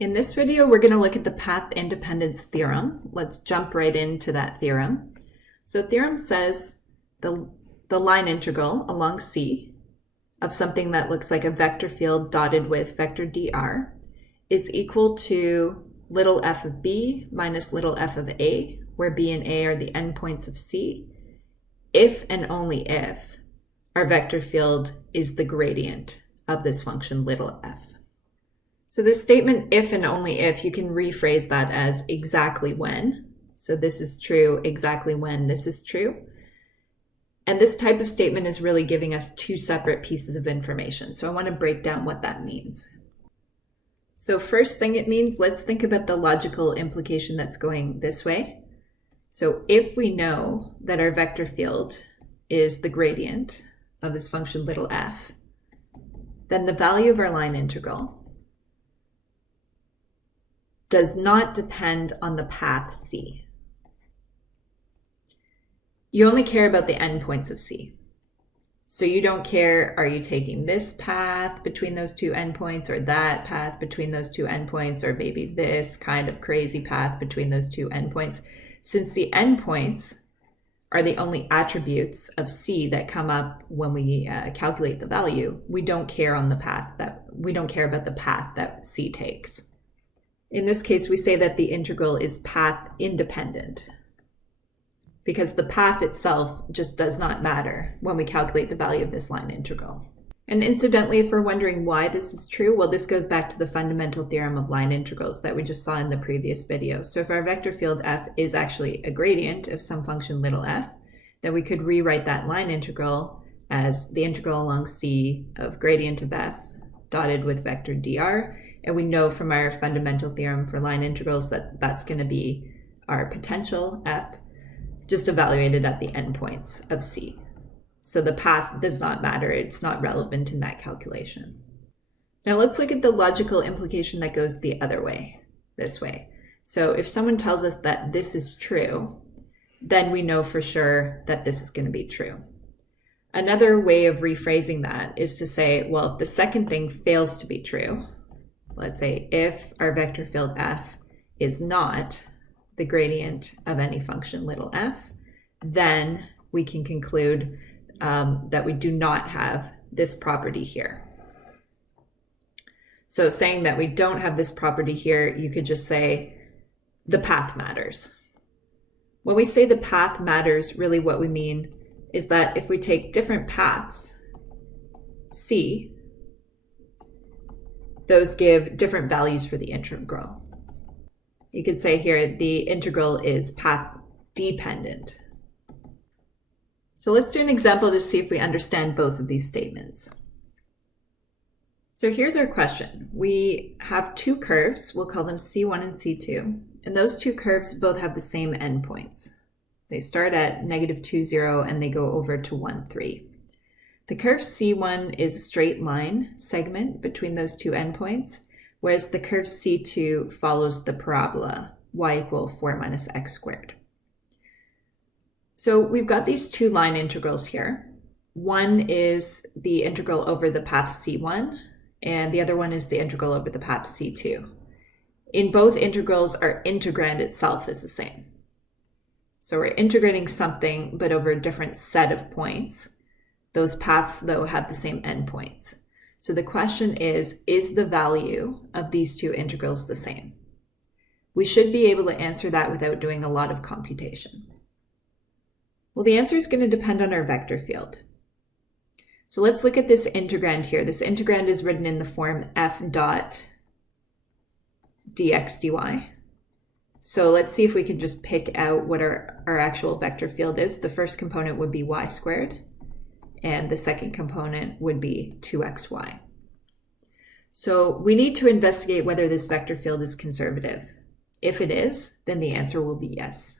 In this video, we're going to look at the path independence theorem. Let's jump right into that theorem. So theorem says the line integral along C of something that looks like a vector field dotted with vector dr is equal to little f of b minus little f of a, where b and a are the endpoints of C, if and only if our vector field is the gradient of this function little f. So this statement, if and only if, you can rephrase that as exactly when. So this is true exactly when this is true. And this type of statement is really giving us two separate pieces of information. So I want to break down what that means. So first thing it means, let's think about the logical implication that's going this way. So if we know that our vector field is the gradient of this function little f, then the value of our line integral does not depend on the path C. You only care about the endpoints of C. So you don't care, are you taking this path between those two endpoints or that path between those two endpoints, or maybe this kind of crazy path between those two endpoints. Since the endpoints are the only attributes of C that come up when we calculate the value, we don't care about the path that C takes. In this case, we say that the integral is path independent because the path itself just does not matter when we calculate the value of this line integral. And incidentally, if we're wondering why this is true, well, this goes back to the fundamental theorem of line integrals that we just saw in the previous video. So if our vector field f is actually a gradient of some function little f, then we could rewrite that line integral as the integral along C of gradient of f dotted with vector dr. And we know from our fundamental theorem for line integrals that that's going to be our potential f, just evaluated at the endpoints of C. So the path does not matter. It's not relevant in that calculation. Now let's look at the logical implication that goes the other way, this way. So if someone tells us that this is true, then we know for sure that this is going to be true. Another way of rephrasing that is to say, well, if the second thing fails to be true, let's say if our vector field f is not the gradient of any function little f, then we can conclude that we do not have this property here. So saying that we don't have this property here, you could just say the path matters. When we say the path matters, really what we mean is that if we take different paths, C, those give different values for the integral. You could say here the integral is path dependent. So let's do an example to see if we understand both of these statements. So here's our question. We have two curves, we'll call them C1 and C2, and those two curves both have the same endpoints. They start at -2, 0, and they go over to 1, 3. The curve C1 is a straight line segment between those two endpoints, whereas the curve C2 follows the parabola y = 4 minus x squared. So we've got these two line integrals here. One is the integral over the path C1, and the other one is the integral over the path C2. In both integrals, our integrand itself is the same. So we're integrating something, but over a different set of points. Those paths, though, have the same endpoints. So the question is the value of these two integrals the same? We should be able to answer that without doing a lot of computation. Well, the answer is going to depend on our vector field. So let's look at this integrand here. This integrand is written in the form f dot dx dy. So let's see if we can just pick out what our actual vector field is. The first component would be y squared, and the second component would be 2xy. So we need to investigate whether this vector field is conservative. If it is, then the answer will be yes.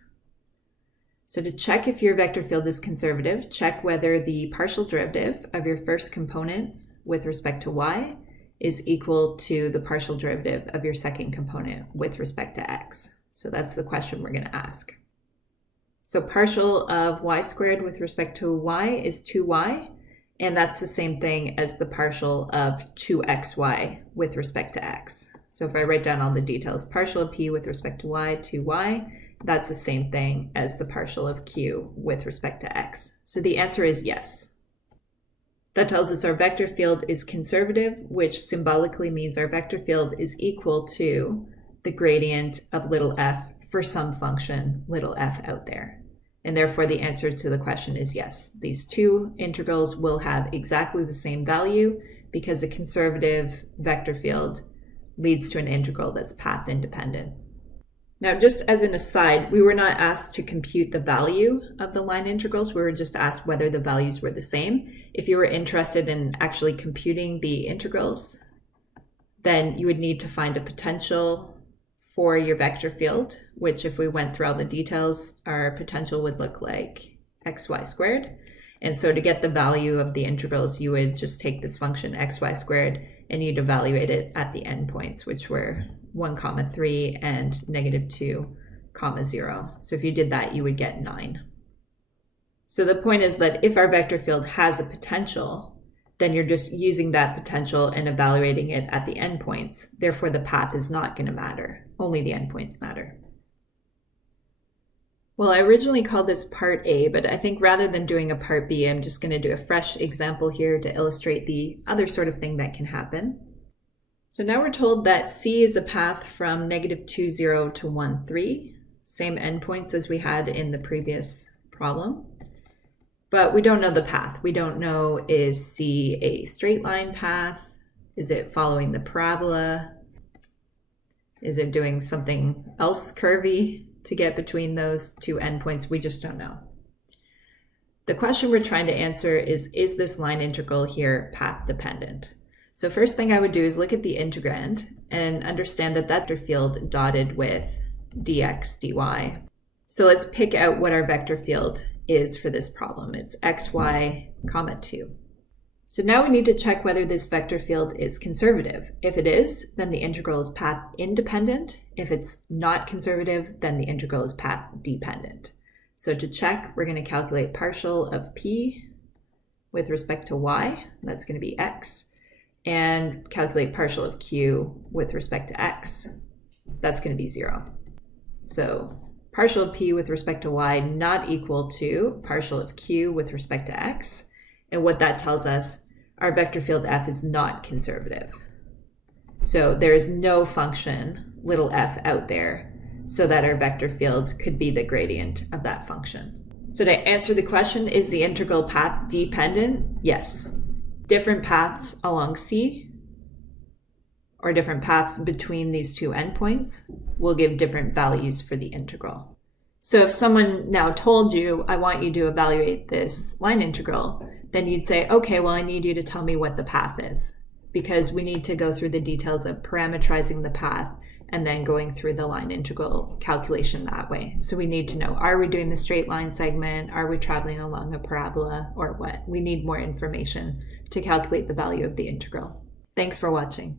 So to check if your vector field is conservative, check whether the partial derivative of your first component with respect to y is equal to the partial derivative of your second component with respect to x. So that's the question we're going to ask. So partial of y squared with respect to y is 2y, and that's the same thing as the partial of 2xy with respect to x. So if I write down all the details, partial of p with respect to y, that's the same thing as the partial of q with respect to x. So the answer is yes. That tells us our vector field is conservative, which symbolically means our vector field is equal to the gradient of little f for some function, little f out there. And therefore the answer to the question is yes. These two integrals will have exactly the same value because a conservative vector field leads to an integral that's path independent. Now, just as an aside, we were not asked to compute the value of the line integrals. We were just asked whether the values were the same. If you were interested in actually computing the integrals, then you would need to find a potential for your vector field, which if we went through all the details, our potential would look like xy squared. And so to get the value of the integrals, you would just take this function xy squared and you'd evaluate it at the endpoints, which were 1, 3 and -2, 0. So if you did that, you would get 9. So the point is that if our vector field has a potential, then you're just using that potential and evaluating it at the endpoints. Therefore, the path is not going to matter. Only the endpoints matter. Well, I originally called this part A, but I think rather than doing a part B, I'm just going to do a fresh example here to illustrate the other sort of thing that can happen. So now we're told that C is a path from -2, 0 to 1, 3, same endpoints as we had in the previous problem. But we don't know the path. We don't know, is C a straight line path? Is it following the parabola? Is it doing something else curvy to get between those two endpoints? We just don't know. The question we're trying to answer is this line integral here path dependent? So first thing I would do is look at the integrand and understand that that vector field dotted with dx, dy. So let's pick out what our vector field is for this problem. It's xy, 2. So now we need to check whether this vector field is conservative. If it is, then the integral is path independent. If it's not conservative, then the integral is path dependent. So to check, we're going to calculate partial of p with respect to y. That's going to be x. And calculate partial of q with respect to x. That's going to be 0. So partial of p with respect to y not equal to partial of q with respect to x. And what that tells us, our vector field f is not conservative. So there is no function, little f, out there, so that our vector field could be the gradient of that function. So to answer the question, is the integral path dependent? Yes. Different paths along C, or different paths between these two endpoints, will give different values for the integral. So if someone now told you, I want you to evaluate this line integral, then you'd say, okay, well, I need you to tell me what the path is, because we need to go through the details of parametrizing the path and then going through the line integral calculation that way. So we need to know, are we doing the straight line segment? Are we traveling along a parabola, or what? We need more information to calculate the value of the integral. Thanks for watching.